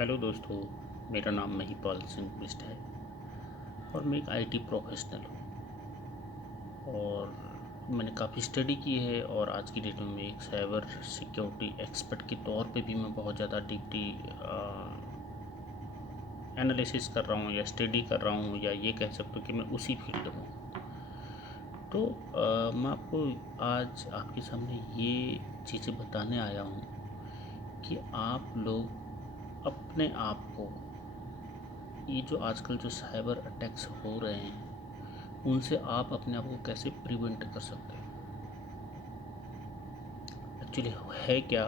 Hello दोस्तों, मेरा नाम महिपाल सिंह बिष्ट है और मैं एक आईटी प्रोफेशनल हूँ और मैंने काफ़ी स्टडी की है और आज की डेट में मैं एक साइबर सिक्योरिटी एक्सपर्ट के तौर पे भी मैं बहुत ज़्यादा डीपली एनालिसिस कर रहा हूँ या स्टडी कर रहा हूँ या ये कह सकते हो कि मैं उसी फील्ड में हूँ। तो मैं आपको आज आपके सामने ये चीज़ें बताने आया हूँ कि आप लोग अपने आप को ये जो आजकल जो साइबर अटैक्स हो रहे हैं उनसे आप अपने आप को कैसे प्रिवेंट कर सकते हो। एक्चुअली है क्या,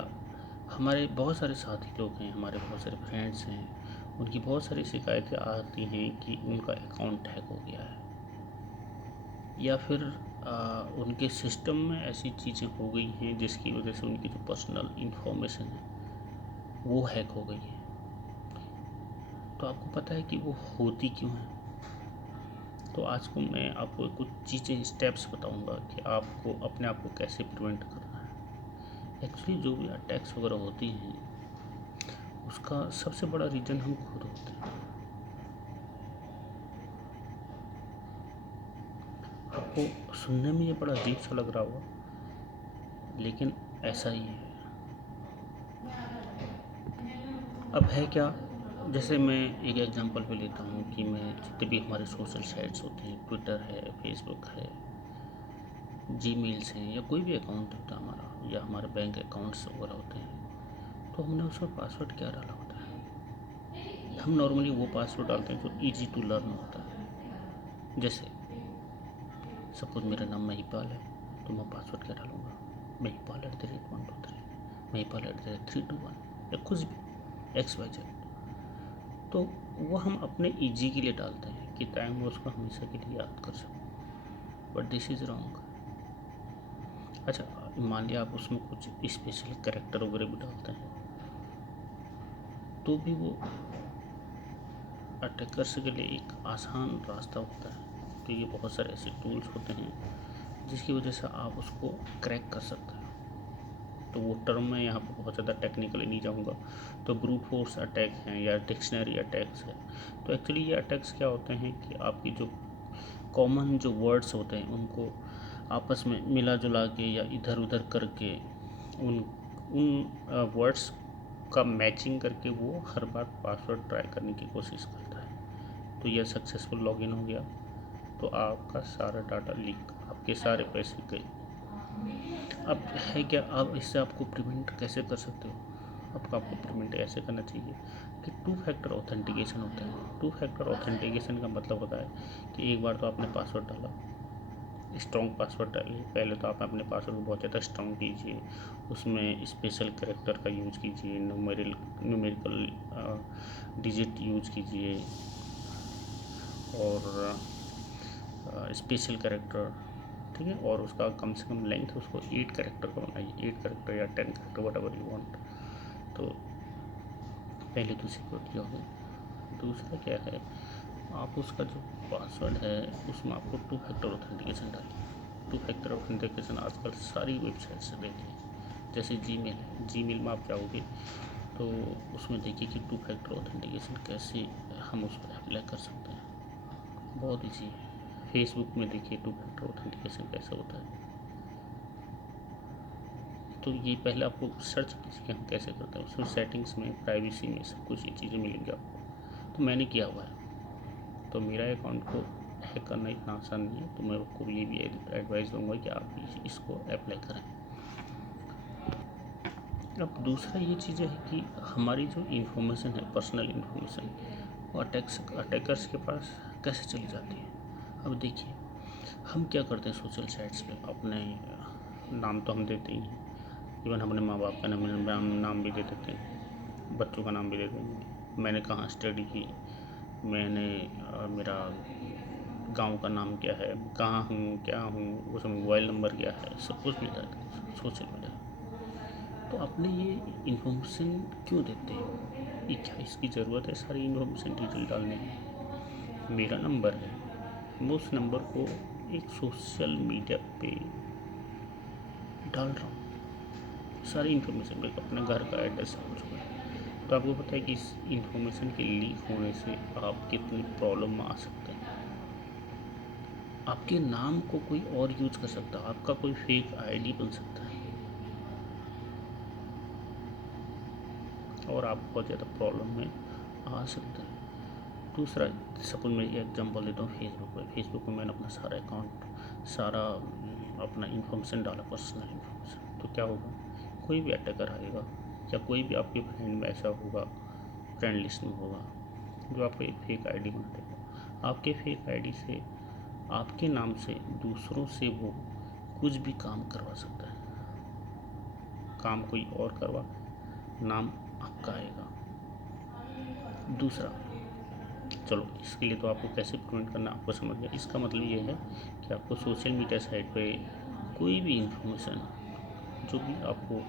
हमारे बहुत सारे साथी लोग हैं, हमारे बहुत सारे फ्रेंड्स हैं, उनकी बहुत सारी शिकायतें आती हैं कि उनका अकाउंट हैक हो गया है या फिर उनके सिस्टम में ऐसी चीज़ें हो गई हैं जिसकी वजह से उनकी जो पर्सनल इंफॉर्मेशन है वो हैक हो गई है। तो आपको पता है कि वो होती क्यों है। तो आज को मैं आपको कुछ चीज़ें स्टेप्स बताऊंगा कि आपको अपने आप को कैसे प्रिवेंट करना है। एक्चुअली जो भी अटैक्स वगैरह होती हैं उसका सबसे बड़ा रीज़न हम खुद होते हैं। आपको सुनने में ये बड़ा अजीब सा लग रहा होगा लेकिन ऐसा ही है। अब है क्या, जैसे मैं एक एग्जांपल पे लेता हूँ कि मैं जितने भी हमारे सोशल साइट्स होते हैं, ट्विटर है, फेसबुक है, जीमेल्स हैं या कोई भी अकाउंट होता है हमारा या हमारे बैंक अकाउंट्स वगैरह होते हैं, तो हमने उसमें पासवर्ड क्या डाला होता है। हम नॉर्मली वो पासवर्ड डालते हैं जो ईजी टू लर्न होता है। जैसे सपोज मेरा नाम महिपाल है तो मैं पासवर्ड क्या डालूँगा, महिपाल@123, महिपाल@321 या कुछ भी XYZ। तो वो हम अपने ईजी के लिए डालते हैं कि ताकि हम उसको हमेशा के लिए याद कर सकें, बट दिस इज़ रॉन्ग। अच्छा, मान लिया आप उसमें कुछ स्पेशल कैरेक्टर वगैरह भी डालते हैं तो भी वो अटैकर्स के लिए एक आसान रास्ता होता है, क्योंकि बहुत सारे ऐसे टूल्स होते हैं जिसकी वजह से आप उसको क्रैक कर सकते हैं। तो वो टर्म मैं यहाँ पे बहुत ज़्यादा टेक्निकली नहीं जाऊँगा। तो ब्रूट फोर्स अटैक हैं या डिक्शनरी अटैक्स है। तो एक्चुअली ये अटैक्स क्या होते हैं कि आपकी जो कॉमन जो वर्ड्स होते हैं उनको आपस में मिला जुला के या इधर उधर करके उन उन वर्ड्स का मैचिंग करके वो हर बार पासवर्ड ट्राई करने की कोशिश करता है। तो यह सक्सेसफुल लॉगिन हो गया तो आपका सारा डाटा लीक, आपके सारे पैसे गए। अब है क्या, अब इससे आपको प्रिवेंट कैसे कर सकते हो। आपको प्रिवेंट ऐसे करना चाहिए कि टू फैक्टर ऑथेंटिकेशन होता है। टू फैक्टर ऑथेंटिकेशन का मतलब होता है कि एक बार तो आपने पासवर्ड डाला, स्ट्रॉन्ग पासवर्ड डालिए। पहले तो आप अपने पासवर्ड को बहुत ज़्यादा स्ट्रॉन्ग कीजिए, उसमें स्पेशल कैरेक्टर का यूज़ कीजिए, न्यूमेरिकल डिजिट यूज़ कीजिए और स्पेशल कैरेक्टर, ठीक है। और उसका कम से कम लेंथ उसको 8 कैरेक्टर का बनाइए, 8 कैरेक्टर या 10 character what ever you want. तो पहले तो सिक्योरिटी हो गई। दूसरा क्या है, आप उसका जो पासवर्ड है उसमें आपको टू फैक्टर ऑथेंटिकेशन डालिए। टू फैक्टर ऑथेंटिकेशन आजकल सारी वेबसाइट से देती है। जैसे जीमेल है, जीमेल में आप जाओगे तो उसमें देखिए कि टू फैक्टर ऑथेंटिकेशन कैसे हम उस पर अप्लाई कर सकते हैं। बहुत ईजी है। फेसबुक में देखिए टू फैक्टर ऑथेंटिकेशन कैसे होता है। तो ये पहले आपको सर्च कीजिए कि हम कैसे करते हैं। उसमें सेटिंग्स में, प्राइवेसी में सब कुछ ये चीज़ें मिलेंगी आपको। तो मैंने किया हुआ है, तो मेरा अकाउंट को हैक करना इतना आसान नहीं है। तो मैं आपको ये भी एडवाइस दूंगा कि आप इसको अप्लाई करें। अब दूसरा ये चीज़ है कि हमारी जो इन्फॉर्मेशन है, पर्सनल इन्फॉर्मेशन, वो अटैकर्स के पास कैसे चली जाती है। अब देखिए, हम क्या करते हैं सोशल साइट्स पे, अपने नाम तो हम देते ही हैं, इवन अपने माँ बाप का नाम भी दे देते हैं, बच्चों का नाम भी दे देंगे, मैंने कहाँ स्टडी की, मैंने मेरा गांव का नाम क्या है, कहाँ हूँ, क्या हूँ, उसमें मोबाइल नंबर क्या है, सब कुछ मिल जाता है सोशल मीडिया। तो आपने ये इन्फॉर्मेशन क्यों देते हैं, ये क्या इसकी ज़रूरत है सारी इन्फॉर्मेशन डिटेल डालने की। मेरा नंबर है, मैं उस नंबर को एक सोशल मीडिया पे डाल रहा हूँ, सारी इन्फॉर्मेशन, मेरे को अपने घर का एड्रेस सब कुछ है। तो आपको पता है कि इस इंफॉर्मेशन के लीक होने से आप कितनी प्रॉब्लम में आ सकते हैं। आपके नाम को कोई और यूज कर सकता है, आपका कोई फेक आईडी बन सकता है और आप बहुत ज़्यादा प्रॉब्लम में आ सकते हैं। दूसरा, सपोज मैं एग्जांपल देता हूँ फेसबुक पे। फेसबुक पे मैंने अपना सारा अकाउंट, सारा अपना इन्फॉर्मेशन डाला, पर्सनल इन्फॉर्मेशन, तो क्या होगा, कोई भी अटैकर आएगा या कोई भी आपके फ्रेंड में ऐसा होगा, फ्रेंड लिस्ट में होगा, जो आपको एक फेक आईडी बना देगा। आपके फेक आईडी से, आपके नाम से दूसरों से वो कुछ भी काम करवा सकता है। काम कोई और करवा, नाम आपका आएगा। दूसरा, चलो इसके लिए तो आपको कैसे प्रिवेंट करना आपको समझ गया। इसका मतलब ये है कि आपको सोशल मीडिया साइट पे कोई भी इंफॉर्मेशन जो भी आपको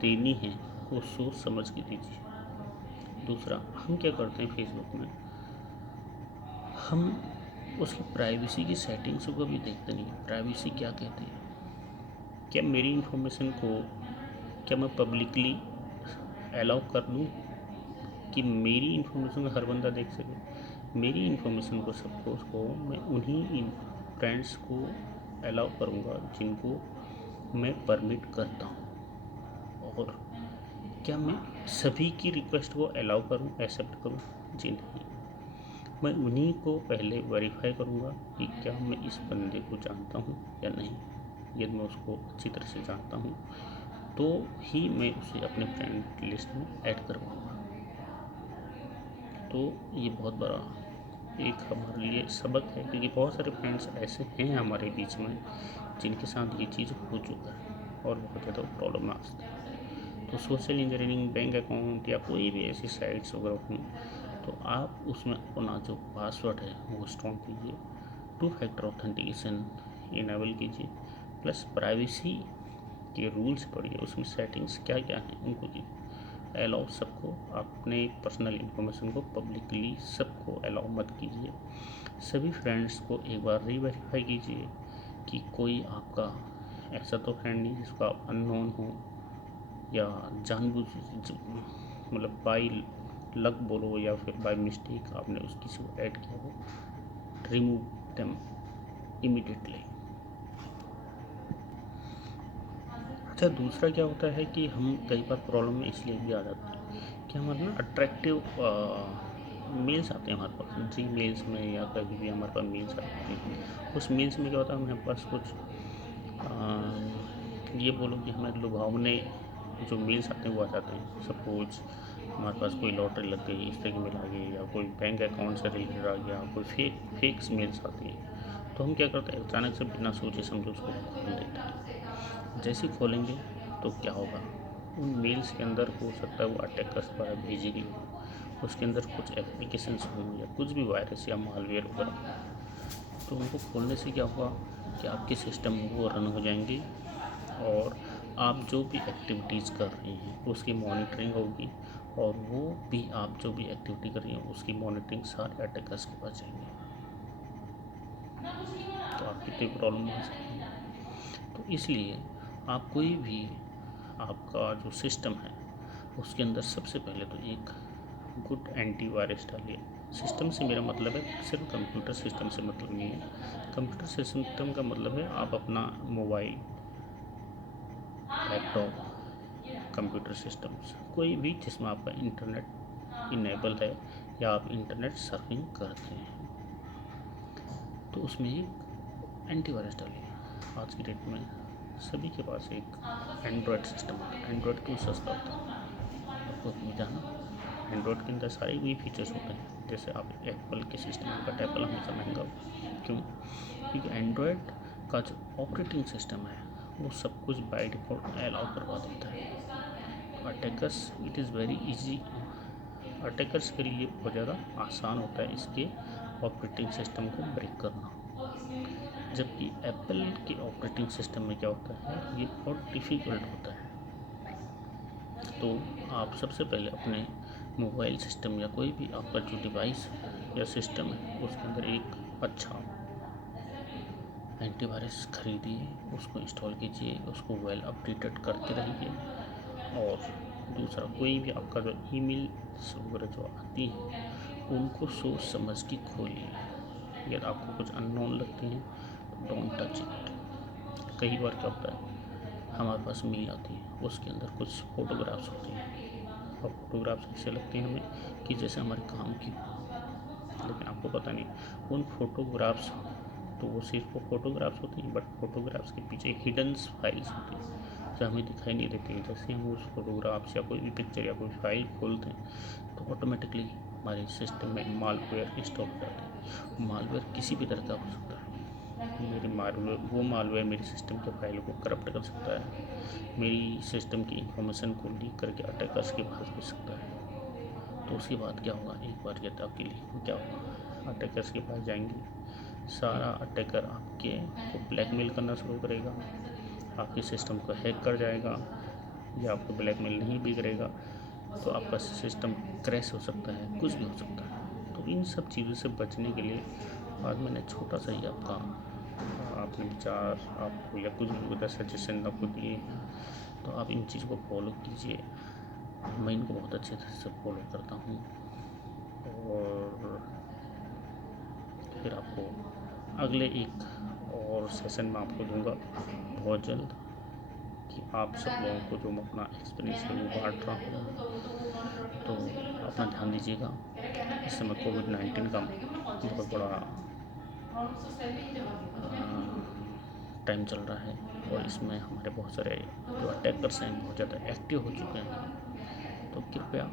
देनी है वो सोच समझ के दीजिए। दूसरा, हम क्या करते हैं फेसबुक में, हम उसकी प्राइवेसी की सेटिंग्स को भी देखते नहीं। प्राइवेसी क्या कहती है, क्या मेरी इन्फॉर्मेशन को क्या मैं पब्लिकली अलाउ कर दूँ कि मेरी इन्फॉर्मेशन को हर बंदा देख सके। मेरी इन्फॉर्मेशन को सबको उसको मैं उन्हीं फ्रेंड्स को अलाउ करूँगा जिनको मैं परमिट करता हूँ। और क्या मैं सभी की रिक्वेस्ट को अलाउ करूँ, एक्सेप्ट करूँ? जी नहीं। मैं उन्हीं को पहले वेरीफाई करूँगा कि क्या मैं इस बंदे को जानता हूँ या नहीं। यदि मैं उसको अच्छी तरह से जानता हूँ तो ही मैं उसे अपने फ्रेंड लिस्ट में ऐड करवाऊँगा। तो ये बहुत बड़ा एक हमारे लिए सबक है, क्योंकि बहुत सारे फ्रेंड्स ऐसे हैं हमारे बीच में जिनके साथ ये चीज़ हो चुका है और बहुत ज़्यादा प्रॉब्लम आ सकती है। तो सोशल इंजीनियरिंग, बैंक अकाउंट या कोई भी ऐसी साइट्स वगैरह हों तो आप उसमें अपना जो पासवर्ड है वो स्ट्रॉन्ग कीजिए, 2 फैक्टर ऑथेंटिकेशन इनेबल कीजिए, प्लस प्राइवेसी के रूल्स पढ़िए, उसमें सेटिंग्स क्या क्या हैं उनको कीजिए। अलाउ सबको, अपने पर्सनल इन्फॉर्मेशन को पब्लिकली सबको अलाउ मत कीजिए। सभी फ्रेंड्स को एक बार रीवेरीफाई कीजिए कि कोई आपका ऐसा तो फ्रेंड नहीं जिसका अननोन हो या जानबूझ मतलब बाई लक बोलो या फिर बाय मिस्टेक आपने उस किसी को ऐड किया हो। Remove them immediately. अच्छा, दूसरा क्या होता है कि हम कई बार प्रॉब्लम में इसलिए भी आ जाते हैं कि हमारे ना अट्रैक्टिव मेल्स आते हैं हमारे पास, जी मेल्स में या कभी भी हमारे पास मेल्स आते हैं। उस मेल्स में क्या होता है, हमारे पास कुछ ये बोलो कि हमें लुभावने जो मेल्स आते हैं वो आ जाते हैं। सपोज हमारे पास कोई लॉटरी लग गई, इस तरह की मेल आ गई, या कोई बैंक अकाउंट से रिलेटेड आ गया, कोई फेक्स मेल्स आती है। तो हम क्या करते हैं, अचानक से बिना सोचे समझे उसको खोल देते हैं। जैसे ही खोलेंगे तो क्या होगा, उन मेल्स के अंदर हो सकता है वो अटैकर्स द्वारा भेजी गई हो, उसके अंदर कुछ एप्लीकेशंस हों या कुछ भी वायरस या मालवेयर वगैरह। तो उनको खोलने से क्या होगा कि आपके सिस्टम वो रन हो जाएंगे और आप जो भी एक्टिविटीज़ कर रही हैं उसकी मॉनिटरिंग होगी, और वो भी आप जो भी एक्टिविटी कर रही हैं उसकी मॉनिटरिंग सारे अटैकर्स के पास जाएंगे। तो आप कितनी प्रॉब्लम आ सकती है। तो इसलिए आप कोई भी आपका जो सिस्टम है उसके अंदर सबसे पहले तो एक गुड एंटीवायरस डालिए। सिस्टम से मेरा मतलब है सिर्फ कंप्यूटर सिस्टम से मतलब नहीं है। कंप्यूटर सिस्टम का मतलब है आप अपना मोबाइल, लैपटॉप, कंप्यूटर सिस्टम्स कोई भी जिसमें आपका इंटरनेट इनेबल है या आप इंटरनेट सर्फिंग करते हैं, तो उसमें एक एंटीवायरस डालिए। आज की डेट में सभी के पास एक एंड्रॉयड सिस्टम होता है। एंड्रॉयड क्यों सस्ता होता है आपको नहीं जाना। एंड्रॉयड के अंदर सारे वही फीचर्स होते हैं जैसे आप एप्पल के सिस्टम में, बट एप्पल हमेशा महंगा हो। क्यों? क्योंकि एंड्रॉयड का जो ऑपरेटिंग सिस्टम है वो सब कुछ बाय डिफ़ॉल्ट अलाउ करवा देता है। Attackers, it is very easy, attackers के लिए बहुत ज़्यादा आसान होता है इसके ऑपरेटिंग सिस्टम को ब्रेक करना। जबकि एप्पल के ऑपरेटिंग सिस्टम में क्या होता है, ये बहुत डिफ़िकल्ट होता है। तो आप सबसे पहले अपने मोबाइल सिस्टम या कोई भी आपका जो डिवाइस या सिस्टम है उसके अंदर एक अच्छा एंटीवायरस खरीदिए, उसको इंस्टॉल कीजिए, उसको वेल अपडेटेड करते रहिए और दूसरा, कोई भी आपका जो ईमेल्स वगैरह जो आती हैं उनको सोच समझ के खोलिए। यदि आपको कुछ अननोन लगते हैं डोंट टच इट। कई बार क्या होता है, हमारे पास मेल आती है, उसके अंदर कुछ फ़ोटोग्राफ्स होते हैं और फ़ोटोग्राफ्स ऐसे लगते हैं हमें कि जैसे हमारे काम की, लेकिन आपको पता नहीं उन फ़ोटोग्राफ्स, तो वो सिर्फ वो फ़ोटोग्राफ्स होती हैं, बट फ़ोटोग्राफ्स के पीछे हिडन फाइल्स होती हैं जो हमें दिखाई नहीं देती हैं। जैसे हम उस फ़ोटोग्राफ्स या कोई भी पिक्चर या कोई फाइल खोलते हैं तो ऑटोमेटिकली हमारे सिस्टम में मालवेयर इंस्टॉल हो जाता है। मालवेयर किसी भी तरह का हो सकता है। वो मालवेयर मेरे सिस्टम के फाइल को करप्ट कर सकता है, मेरी सिस्टम की इंफॉर्मेशन को लीक करके अटैकर्स के पास भेज सकता है। तो उसके बाद क्या होगा, एक बार यदि आपके लीक हो, क्या होगा, अटैकर्स के पास जाएंगे, सारा अटैकर आपके को ब्लैकमेल करना शुरू करेगा, आपके सिस्टम को हैक कर जाएगा, या आपको ब्लैकमेल नहीं भी करेगा तो आपका सिस्टम क्रैश हो सकता है, कुछ भी हो सकता है। तो इन सब चीज़ों से बचने के लिए आज मैंने छोटा सा ही आपका अपने विचार आपको या कुछ भी होता सजेशन आपको दिए, तो आप इन चीज़ को फॉलो कीजिए। मैं इनको बहुत अच्छे से फॉलो करता हूँ और फिर आपको अगले एक और सेशन में आपको दूंगा बहुत जल्द, कि आप सब लोगों को जो मैं अपना एक्सपीरियंस है वो बांट रहा हूँ। तो अपना ध्यान दीजिएगा। इस समय कोविड-19 का बहुत बड़ा टाइम चल रहा है और इसमें हमारे बहुत सारे जो अटैकर्स हैं बहुत ज़्यादा एक्टिव हो चुके हैं। तो कृपया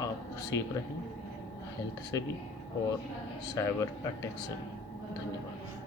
आप सेफ रहें, हेल्थ से भी और साइबर अटैक से भी। धन्यवाद।